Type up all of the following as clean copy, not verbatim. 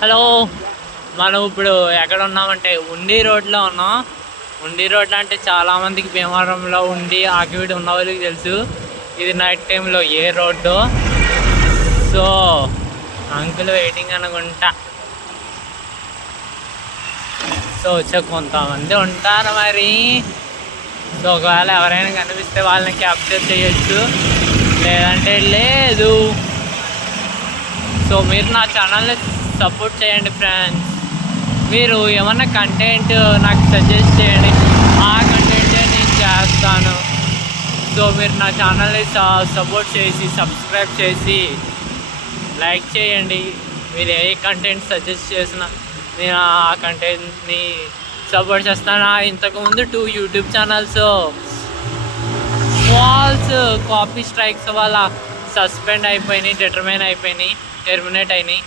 Hello, మనం ఇప్పుడు ఎక్కడ ఉన్నామంటే ఉండి రోడ్లో ఉన్నాం. ఉండి రోడ్లో అంటే చాలామందికి భీమవరంలో ఉండి ఆకివీడు ఉన్న వాళ్ళకి తెలుసు. ఇది నైట్ టైంలో ఏ రోడ్డు. సో అంకుల్ వెయిటింగ్ అనుకుంటా. సో వచ్చే కొంతమంది ఉంటారు మరి. సో ఒకవేళ ఎవరైనా కనిపిస్తే వాళ్ళని క్యాప్చర్ చేయొచ్చు, లేదంటే లేదు. సో మీరు నా ఛానల్ని సపోర్ట్ చేయండి ఫ్రెండ్స్. మీరు ఏమన్నా కంటెంట్ నాకు సజెస్ట్ చేయండి, ఆ కంటెంటే నేను చేస్తాను. సో మీరు నా ఛానల్ని సపోర్ట్ చేసి సబ్స్క్రైబ్ చేసి లైక్ చేయండి. మీరు ఏ కంటెంట్ సజెస్ట్ చేసినా నేను ఆ కంటెంట్ని సపోర్ట్ చేస్తాను. ఇంతకుముందు 2 YouTube channels false copy strikes వల్ల సస్పెండ్ అయిపోయినాయి, టెర్మినేట్ అయినాయి.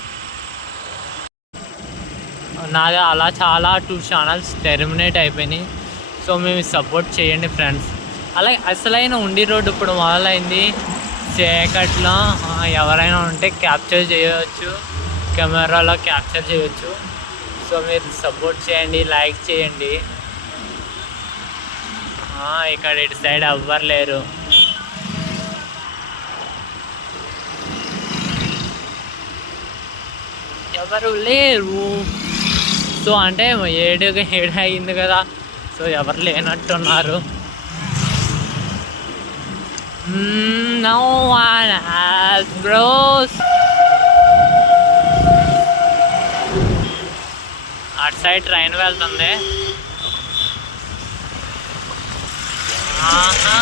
నాది అలా చాలా 2 ఛానల్స్ టెర్మినేట్ అయిపోయినాయి. సో మేము సపోర్ట్ చేయండి ఫ్రెండ్స్. అలాగే అసలైన ఉండి రోడ్డు ఇప్పుడు మొదలైంది. చీకట్లో ఎవరైనా ఉంటే క్యాప్చర్ చేయవచ్చు, కెమెరాలో క్యాప్చర్ చేయవచ్చు. సో మీరు సపోర్ట్ చేయండి, లైక్ చేయండి. ఇక్కడ ఇటు సైడ్ ఎవ్వరు లేరు. ఎవరు లేరు. సో అంటే 7 అయింది కదా, సో ఎవరు లేనట్టున్నారు. No one has bros. అటు సైడ్ ట్రైన్ వెళ్తుంది. ఆహా